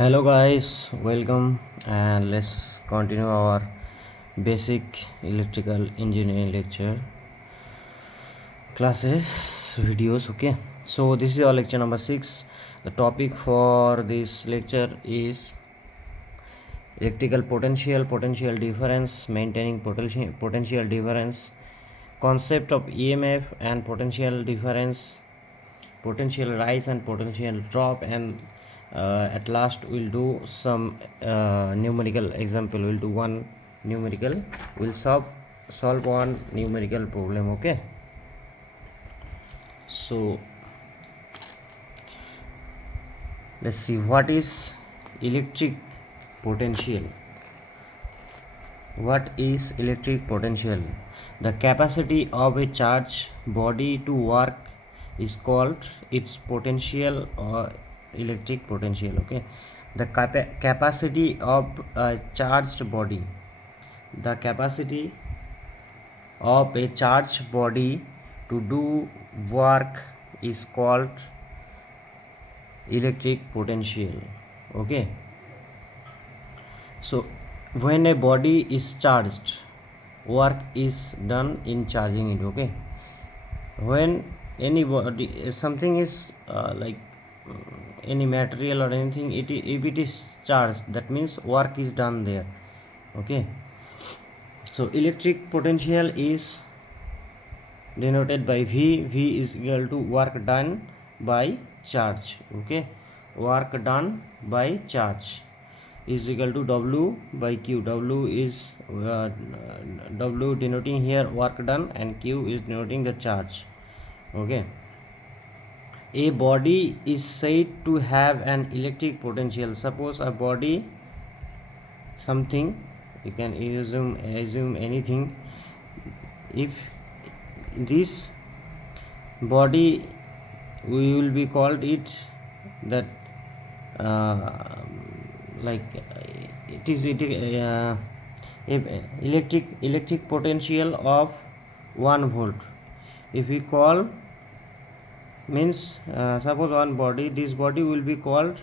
Hello guys, welcome and let's continue our basic electrical engineering lecture classes videos. Okay, so this is our lecture number 6. The topic for this lecture is electrical potential difference, maintaining potential difference, concept of EMF and potential difference, potential rise and potential drop, and at last we'll do some numerical example. We'll do one numerical, we'll solve one numerical problem. Okay, so let's see what is electric potential. What is electric potential? The capacity of a charged body to work is called its potential or electric potential. Okay, the capacity of a charged body, the capacity of a charged body to do work is called electric potential. Okay, so when a body is charged, work is done in charging it. Okay, when any body something is any material or anything, if it is charged, that means work is done there. Okay, so electric potential is denoted by V is equal to work done by charge. Okay, work done by charge is equal to W by Q. W is W denoting here work done, and Q is denoting the charge. Okay, a body is said to have an electric potential. Suppose a body, something, you can assume anything. If this body, we will be called it that like it is electric potential of 1 volt. If we call means suppose one body, this body will be called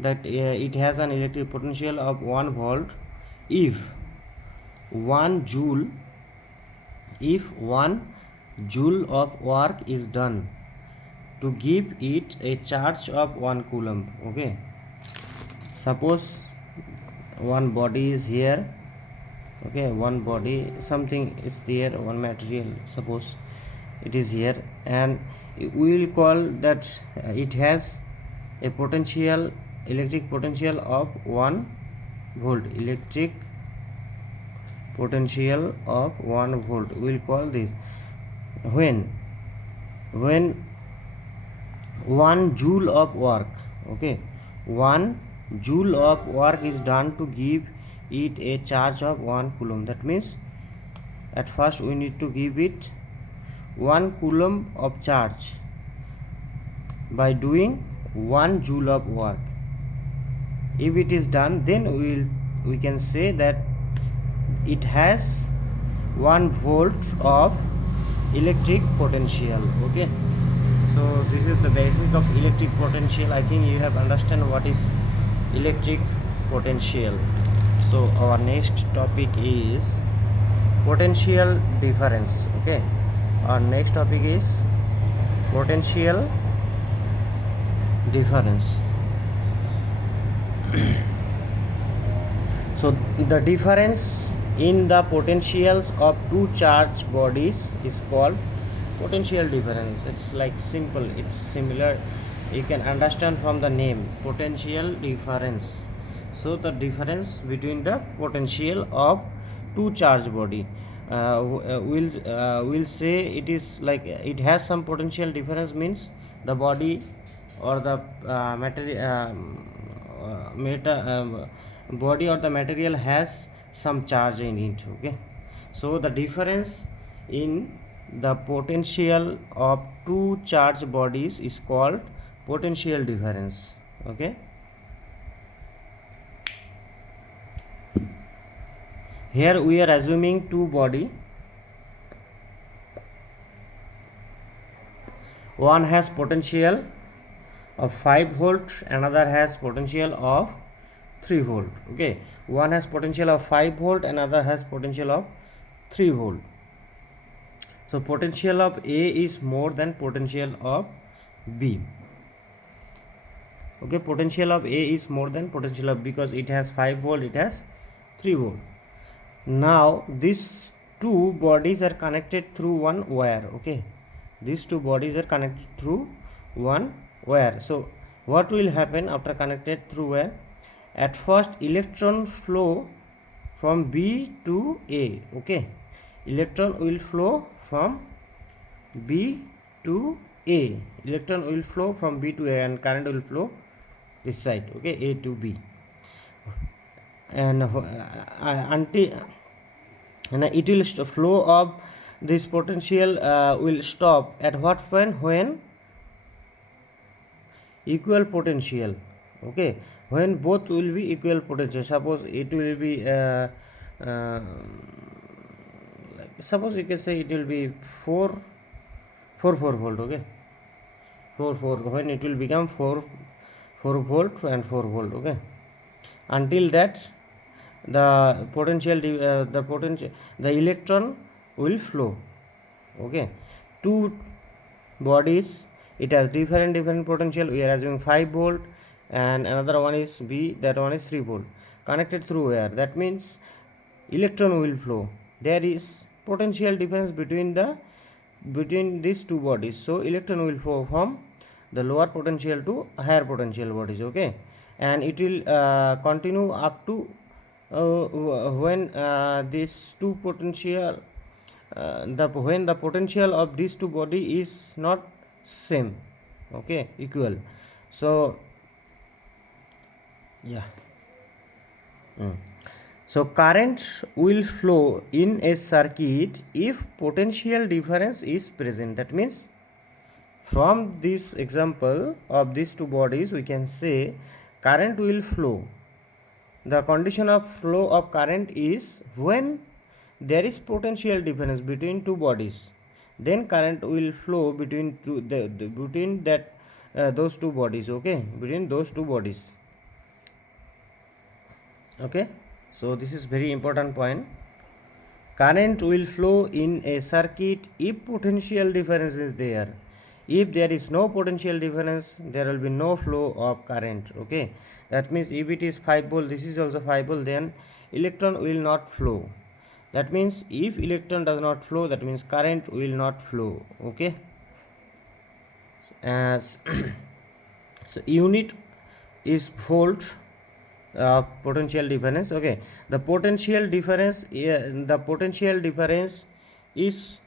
that it has an electric potential of 1 volt if 1 joule, if 1 joule of work is done to give it a charge of 1 coulomb. Okay, suppose one body is here. Okay, one body, something is there, one material, suppose it is here, and we will call that it has a potential, electric potential of 1 volt, electric potential of 1 volt. We will call this when 1 joule of work, okay, 1 joule of work is done to give it a charge of 1 coulomb. That means at first we need to give it 1 coulomb of charge by doing 1 joule of work. If it is done, then we can say that it has 1 volt of electric potential. Okay, so this is the basic of electric potential. I think you have understand what is electric potential. So our next topic is potential difference. Okay, our next topic is potential difference. So the difference in the potentials of two charged bodies is called potential difference. It's like simple, it's similar, you can understand from the name, potential difference. So the difference between the potential of two charged body, we'll say it is like it has some potential difference, means the body or the body or the material has some charge in it. Okay, so the difference in the potential of two charged bodies is called potential difference. Okay, here we are assuming two body, one has potential of 5 volt, another has potential of 3 volt. Okay, one has potential of 5 volt, another has potential of 3 volt. So potential of A is more than potential of B. Okay, potential of A is more than potential of B because it has 5 volt, it has 3 volt. Now these two bodies are connected through one wire. Okay, these two bodies are connected through one wire. So what will happen after connected through wire? At first electron flow from B to A. Okay, electron will flow from B to A. Electron will flow from B to A and current will flow this side. Okay, A to B. And until and it will flow of this potential will stop at what point? When equal potential. Okay, when both will be equal potential. Suppose it will be suppose you can say it will be 4 volt. Okay, 4 when it will become 4 volt and 4 volt. Okay, until that the potential the electron will flow. Okay, two bodies, it has different potential. We are assuming 5 volt and another one is B, that one is 3 volt, connected through wire. That means electron will flow. There is potential difference between these two bodies, so electron will flow from the lower potential to higher potential bodies. Okay, and it will continue up to when these two potential when the potential of these two body is not same. Okay, equal. So yeah. So current will flow in a circuit if potential difference is present. That means from this example of these two bodies we can say current will flow. The condition of flow of current is when there is potential difference between two bodies, then current will flow between between that those two bodies. Okay, between those two bodies. Okay, so this is very important point. Current will flow in a circuit if potential difference is there. If there is no potential difference, there will be no flow of current. Okay, that means if it is 5 volt, this is also 5 volt, then electron will not flow. That means if electron does not flow, that means current will not flow. Okay, as so unit is volt potential difference. Okay, the potential difference is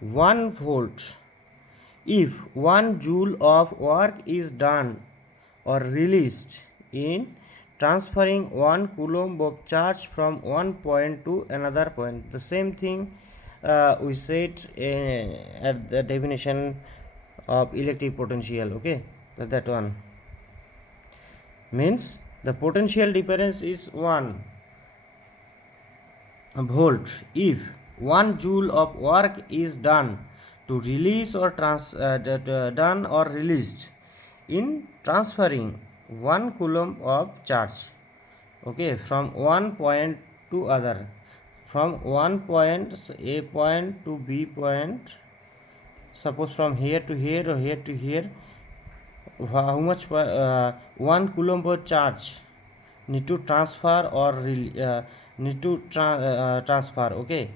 1 volt if 1 joule of work is done or released in transferring 1 coulomb of charge from one point to another point. The same thing we said at the definition of electric potential. Okay, that one means the potential difference is 1 volt if 1 joule of work is done to release or done or released in transferring 1 coulomb of charge. Okay, from one point to other, from one point A point to B point, suppose from here to here or here to here, how much 1 coulomb of charge need to transfer or need to transfer. Okay,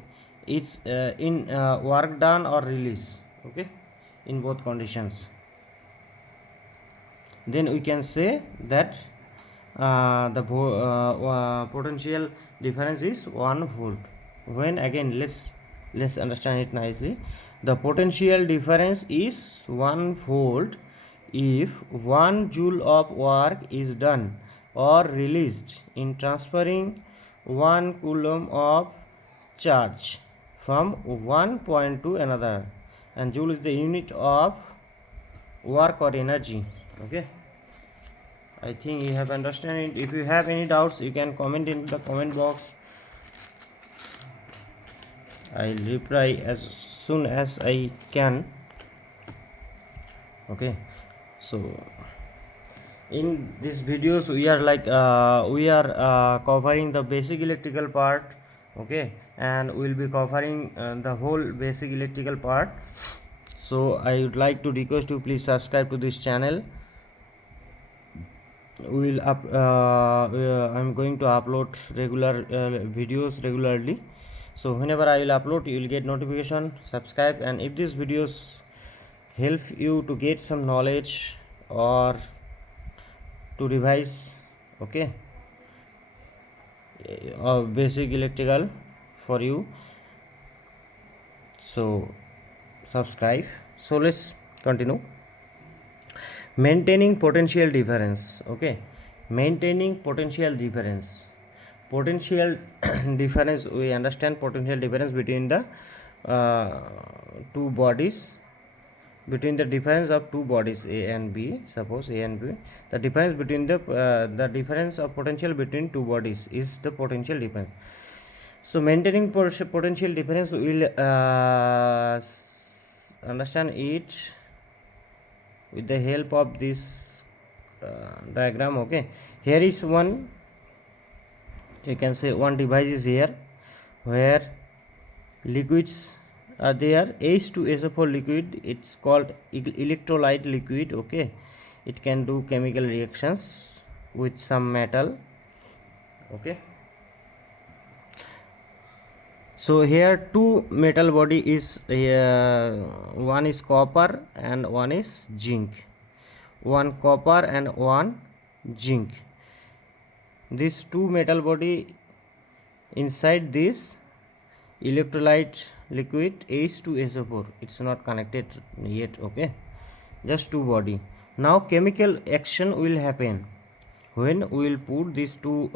it's in work done or release. Okay, in both conditions, then we can say that the potential difference is 1 volt. When again let's understand it nicely. The potential difference is 1 volt if 1 joule of work is done or released in transferring 1 coulomb of charge from one point to another, and joule is the unit of work or energy. Okay, I think you have understand it. If you have any doubts, you can comment in the comment box. I'll reply as soon as I can. Okay, so In these videos we are covering the basic electrical part, okay, and we'll be covering the whole basic electrical part. So I would like to request you, please subscribe to this channel. I'm going to upload regular videos regularly, so whenever I will upload you will get notification. Subscribe, and if these videos help you to get some knowledge or to revise, okay, basic electrical for you, so subscribe. So let's continue. Maintaining potential difference, okay, maintaining potential difference. Potential difference, we understand potential difference between the two bodies, between the difference of two bodies A and B. Suppose A and B, the difference between the difference of potential between two bodies is the potential difference. So maintaining potential difference, we will understand it with the help of this diagram, okay. Here is one, you can say one device is here where liquids are there. H2SO4 liquid, it's called electrolyte liquid, okay. It can do chemical reactions with some metal, okay. So here two metal body is one is copper and one is zinc, one copper and one zinc. These two metal body inside this electrolyte liquid H2SO4, it's not connected yet, okay, just two body. Now chemical action will happen when we will put these two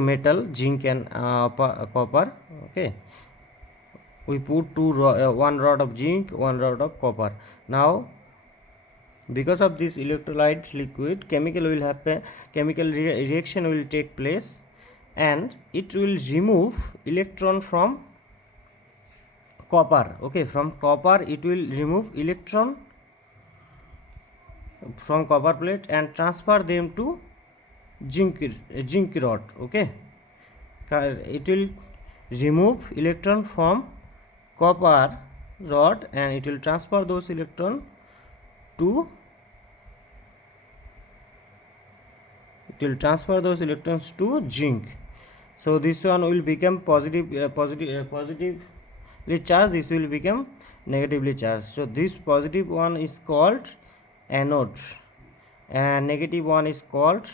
metal, zinc and copper, okay. We put one rod of zinc, one rod of copper. Now because of this electrolyte liquid, chemical will happen, chemical reaction will take place, and it will remove electron from copper, okay. From copper it will remove electron from copper plate and transfer them to zinc rod, okay. It will remove electron from copper rod and it will transfer those electron to electrons to zinc. So this one will become positively charged, this will become negatively charged. So this positive one is called anode and negative one is called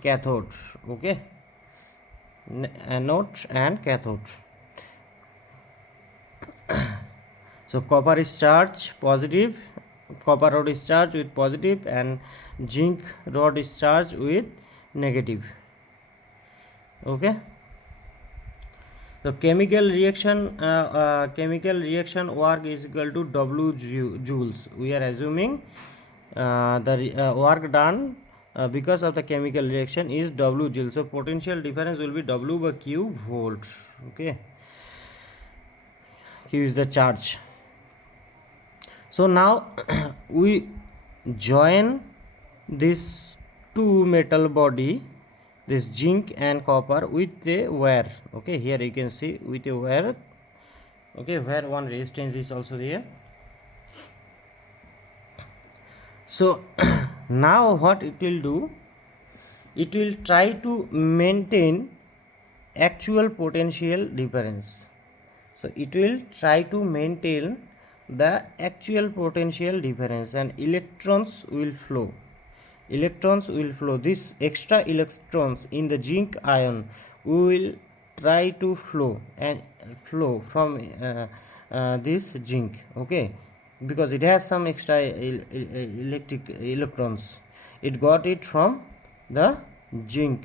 cathode, okay. Anode and cathode. So copper is charged positive, copper rod is charged with positive, and zinc rod is charged with negative, okay. So chemical reaction work is equal to W joules. We are assuming the work done because of the chemical reaction is W joules. So potential difference will be W by Q volt, okay. Q is the charge. So now we join this two metal body, this zinc and copper, with a wire, okay. Here you can see with a wire, okay, where one resistance is also there. So now what it will do, it will try to maintain actual potential difference. So it will try to maintain the actual potential difference and electrons will flow. This extra electrons in the zinc ion will try to flow from this zinc, okay, because it has some extra electric electrons. It got it from the zinc,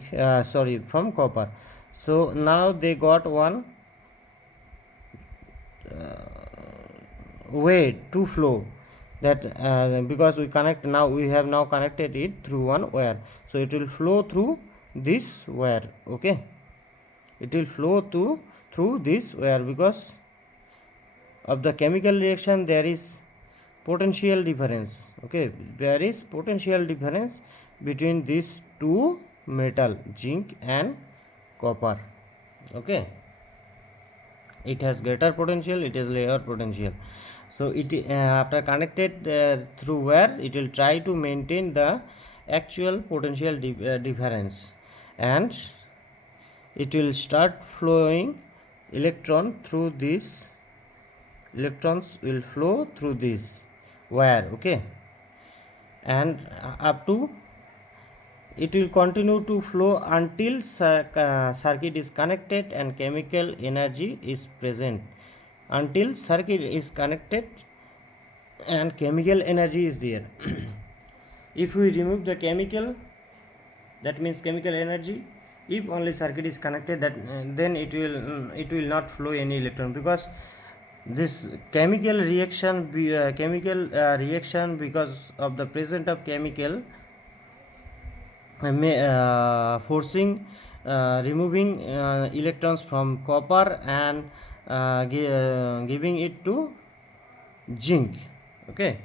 from copper. So now they got one way to flow, that because we have now connected it through one wire, so it will flow through this wire, okay. It will flow through this wire because of the chemical reaction. There is potential difference. Okay, there is potential difference between these two metal, zinc and copper. Okay, it has greater potential, it has lower potential. So it after connected through wire, it will try to maintain the actual potential difference, and it will start flowing electrons will flow through this wire. Okay, and up to it will continue to flow until circuit is connected and chemical energy is present. Until circuit is connected and chemical energy is there. If we remove the chemical, that means chemical energy, if only circuit is connected, that then it will not flow any electron, because this chemical reaction because of the presence of chemical forcing removing electrons from copper and giving it to zinc. Okay,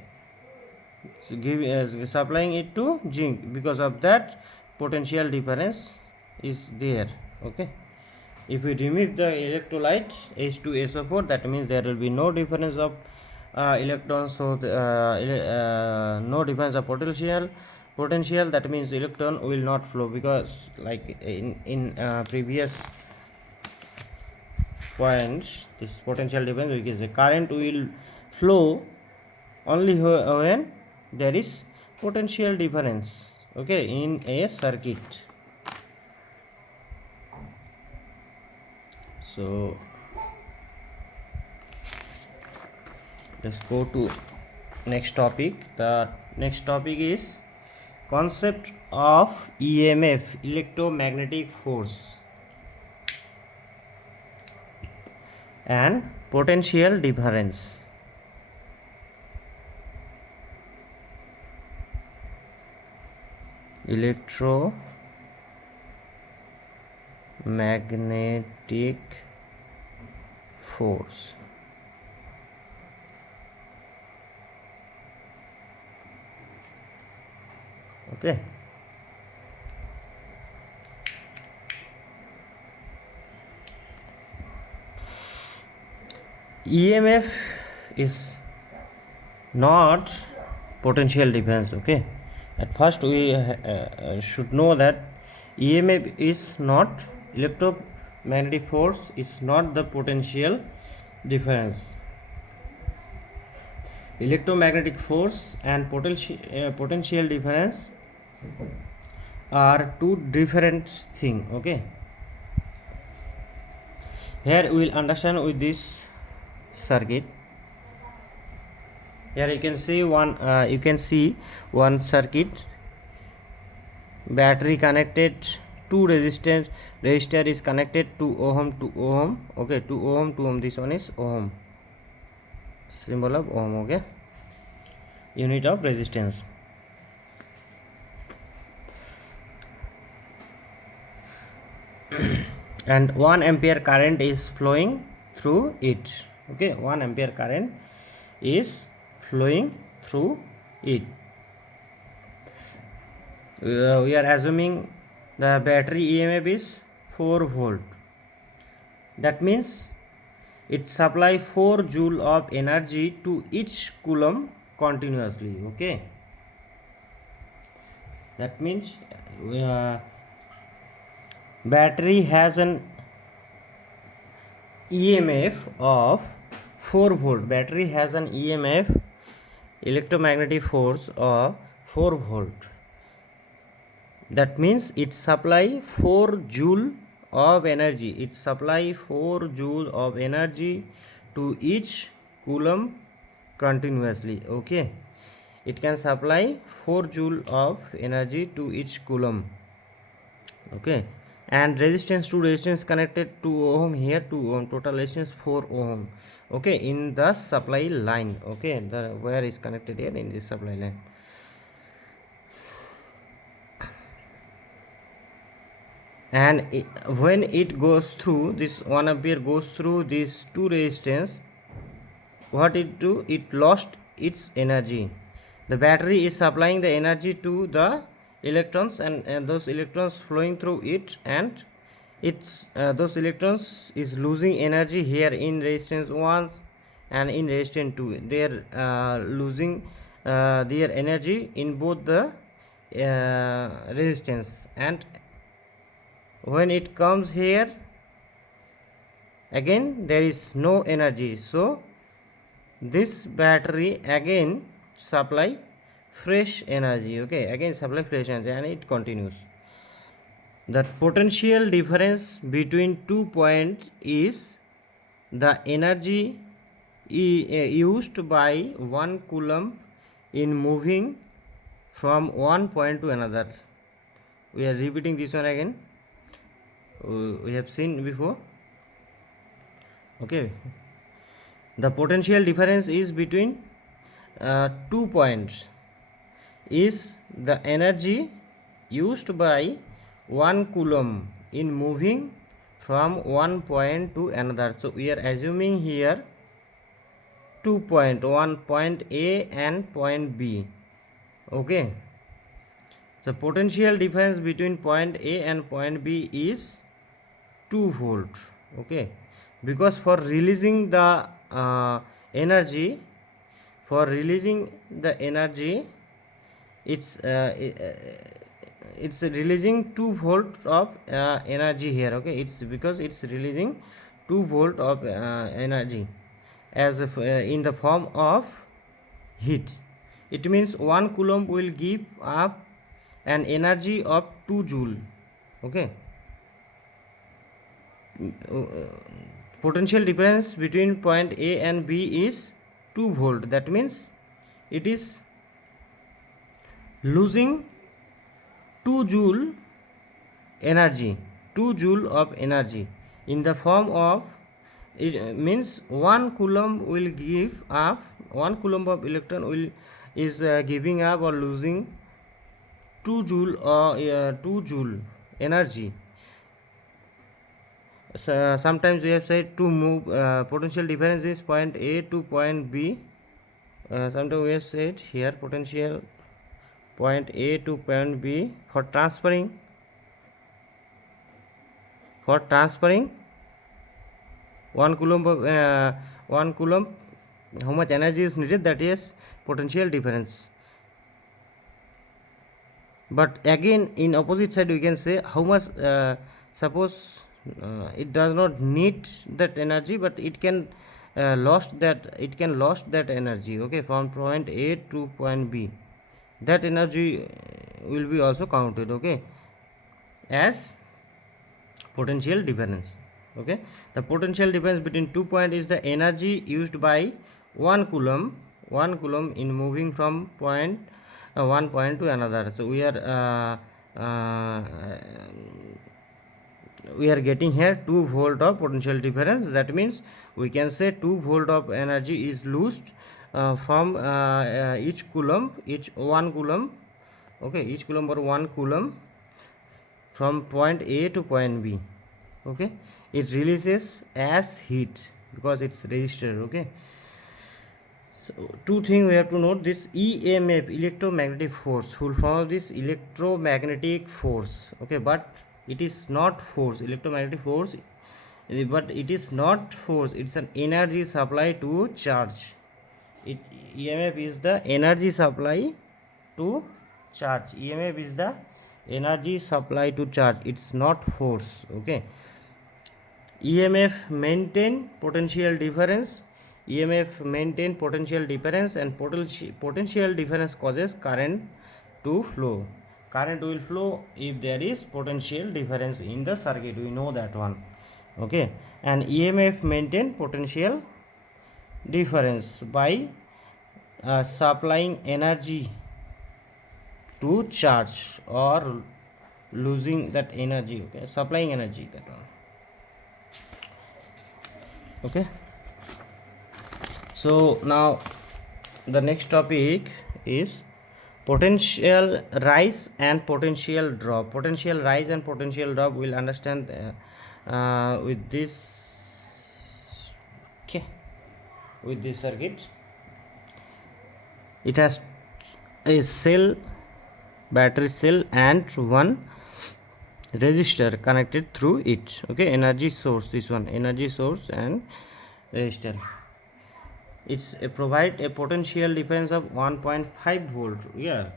so supplying it to zinc. Because of that, potential difference is there. Okay, if we remove the electrolyte H2SO4, that means there will be no difference of electrons. So no difference of potential, that means electron will not flow, because like in previous points, this potential difference, because the current will flow only when there is potential difference. Okay, in a circuit. So let's go to next topic. The next topic is concept of EMF, electromagnetic force, and potential difference. Electromagnetic force. Okay, EMF is not potential difference. Okay, at first we should know that EMF is not, electromagnetic force is not the potential difference. Electromagnetic force and potential difference are two different things. Okay, here we will understand with this circuit. Here you can see one circuit, battery connected, two resistor is connected, 2 ohm to ohm. Okay, 2 ohm to ohm, this one is ohm, symbol of ohm. Okay, unit of resistance. And 1 ampere current is flowing through it. Okay, 1 ampere current is flowing through it. We are assuming the battery EMF is 4 volt. That means it supply 4 joule of energy to each coulomb continuously. Okay, that means battery has an EMF of 4 volt. Battery has an EMF, electromagnetic force, of 4 volt. That means it supply 4 joule of energy. It supply 4 joule of energy to each coulomb continuously. Okay, it can supply 4 joule of energy to each coulomb. Okay, and resistance to resistance connected 2 ohm, here 2 ohm, total resistance 4 ohm. Okay, in the supply line. Okay, the wire is connected here in this supply line. And when it goes through this 1 ampere, goes through these two resistance, what it do, it lost its energy. The battery is supplying the energy to the electrons, and those electrons flowing through it, and it's those electrons is losing energy here in resistance 1 and in resistance 2. They are losing their energy in both the resistance, and when it comes here again there is no energy, so this battery again supply fresh energy. Okay, again supply fresh energy, and it continues. The potential difference between 2 points is the energy used by 1 coulomb in moving from one point to another. We are repeating this one again. We have seen before. Okay, the potential difference is between 2 points is the energy used by 1 coulomb in moving from one point to another. So we are assuming here 2 point, one point A and point B. Okay, so potential difference between point A and point B is 2 volt. Okay, because for releasing the energy, it's releasing 2 volt of energy here. Okay, it's because it's releasing 2 volt of energy as if, in the form of heat. It means 1 coulomb will give up an energy of 2 joule. Okay, potential difference between point A and B is 2 volt. That means it is losing 2 joule energy, 2 joule of energy in the form of, it means 1 coulomb will give up, 1 coulomb of electron will is giving up or losing 2 joule or 2 joule energy. So, sometimes we have said to move potential difference is point A to point B. Sometimes we have said here potential point A to point B for transferring 1 coulomb of 1 coulomb, how much energy is needed, that is potential difference. But again in opposite side we can say how much, suppose it does not need that energy, but it can lost that energy. Okay, from point A to point B, that energy will be also counted, okay, as potential difference. Okay, the potential difference between 2 points is the energy used by 1 coulomb in moving from one point to another. So we are getting here 2 volt of potential difference. That means we can say 2 volt of energy is lost from each 1 coulomb. Okay, each coulomb or 1 coulomb from point A to point B. Okay, it releases as heat because it's resistor. Okay, so two things we have to note: this EMF, electromagnetic force, full form of this electromagnetic force. Okay, but it is not force, electromagnetic force, but it is not force, it's an energy supply to charge. EMF is the energy supply to charge. EMF is the energy supply to charge, it's not force. Okay, EMF maintain potential difference. EMF maintain potential difference, and potential difference causes current to flow. Current will flow if there is potential difference in the circuit, we know that one. Okay, and EMF maintain potential difference by supplying energy to charge or losing that energy. Okay, supplying energy, that one. Okay, so now the next topic is potential rise and potential drop. Potential rise and potential drop we'll understand with this. Okay, with this circuit. it has a cell, battery cell, and one resistor connected through it. Okay, energy source, this one, energy source and resistor. It's provide a potential difference of 1.5 volt. Yeah,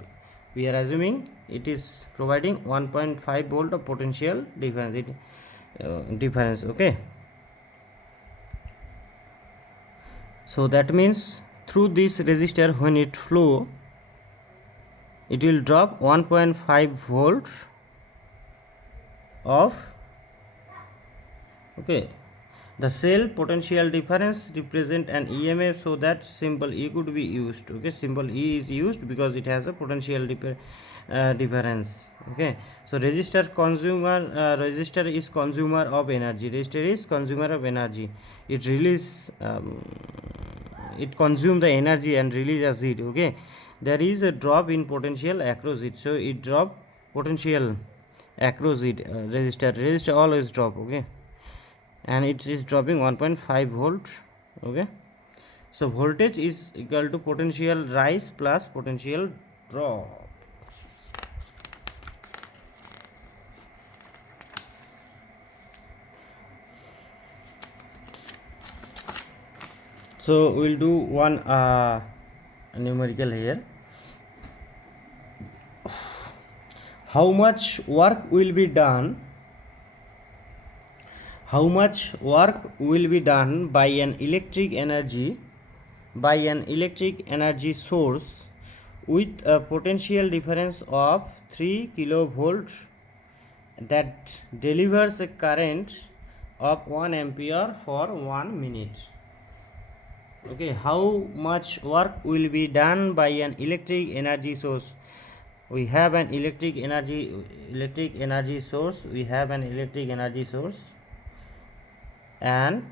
we are assuming it is providing 1.5 volt of potential difference. Difference. Okay, so that means through this resistor, when it flow, it will drop 1.5 volt of, okay, the cell potential difference represent an EMF, so that symbol E could be used. Okay, symbol E is used because it has a potential difference. Okay, so resistor is consumer of energy. Resistor is consumer of energy. It release it consume the energy and releases it. Okay, there is a drop in potential across it, so it drop potential across it. Resistor always drop. Okay, and it is dropping 1.5 volt. Okay, so voltage is equal to potential rise plus potential drop. So we'll do one numerical here. How much work will be done by an electric energy source with a potential difference of 3 kilovolt that delivers a current of 1 ampere for 1 minute. Okay, how much work will be done by an electric energy source? We have an electric energy source. And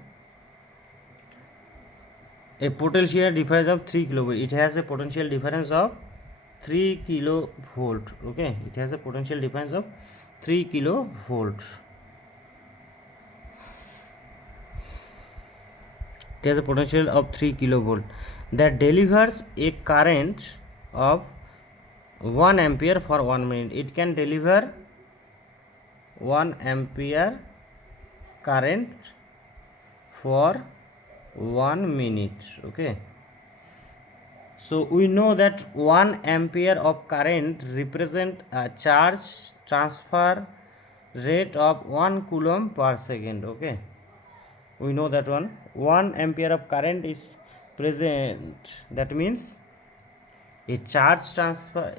a potential difference of 3 kilovolt. It has a potential difference of 3 kilovolt. Okay, it has a potential difference of 3 kilovolt. It has a potential of 3 kilovolt that delivers a current of 1 ampere for 1 minute. It can deliver 1 ampere current for 1 minute. Okay, so we know that 1 ampere of current represent a charge transfer rate of 1 coulomb per second. Okay, we know that 1 ampere of current is present. That means a charge transfer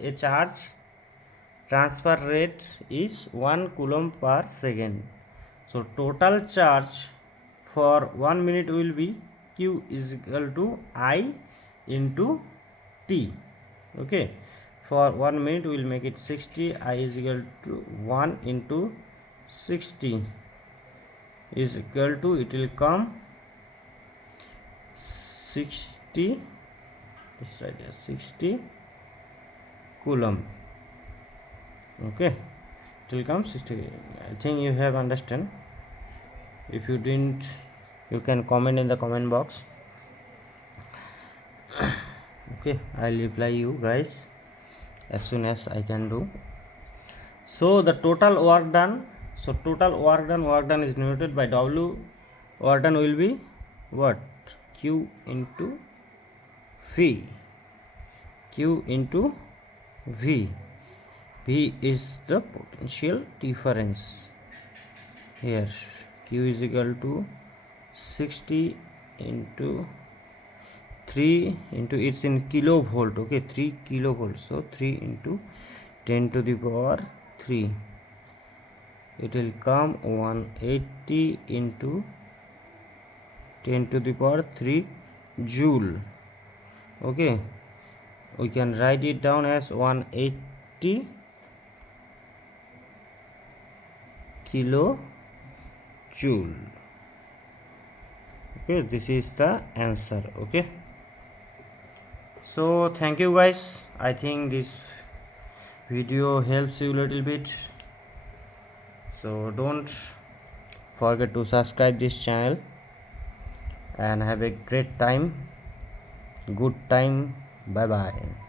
rate is 1 coulomb per second. So total charge for 1 minute will be Q is equal to I into T. Okay, for 1 minute we will make it 60. I is equal to 1 into 60 is equal to, it will come 60, it's right here, 60 coulomb. Okay, it will come 60. I think you have understand. If you didn't, you can comment in the comment box. Okay, I'll reply you guys as soon as I can do. So the total work done, work done is denoted by W. Work done will be what? Q into V. V is the potential difference. Here Q is equal to 60 into 3 into, it's in kilovolt. Okay, 3 kilovolt. So 3 into 10 to the power 3. It will come 180 into 10 to the power 3 joule. Okay, we can write it down as 180 kilojoule. Okay, this is the answer. Okay, so thank you guys. I think this video helps you a little bit, so don't forget to subscribe this channel and have a great time, good time Bye bye.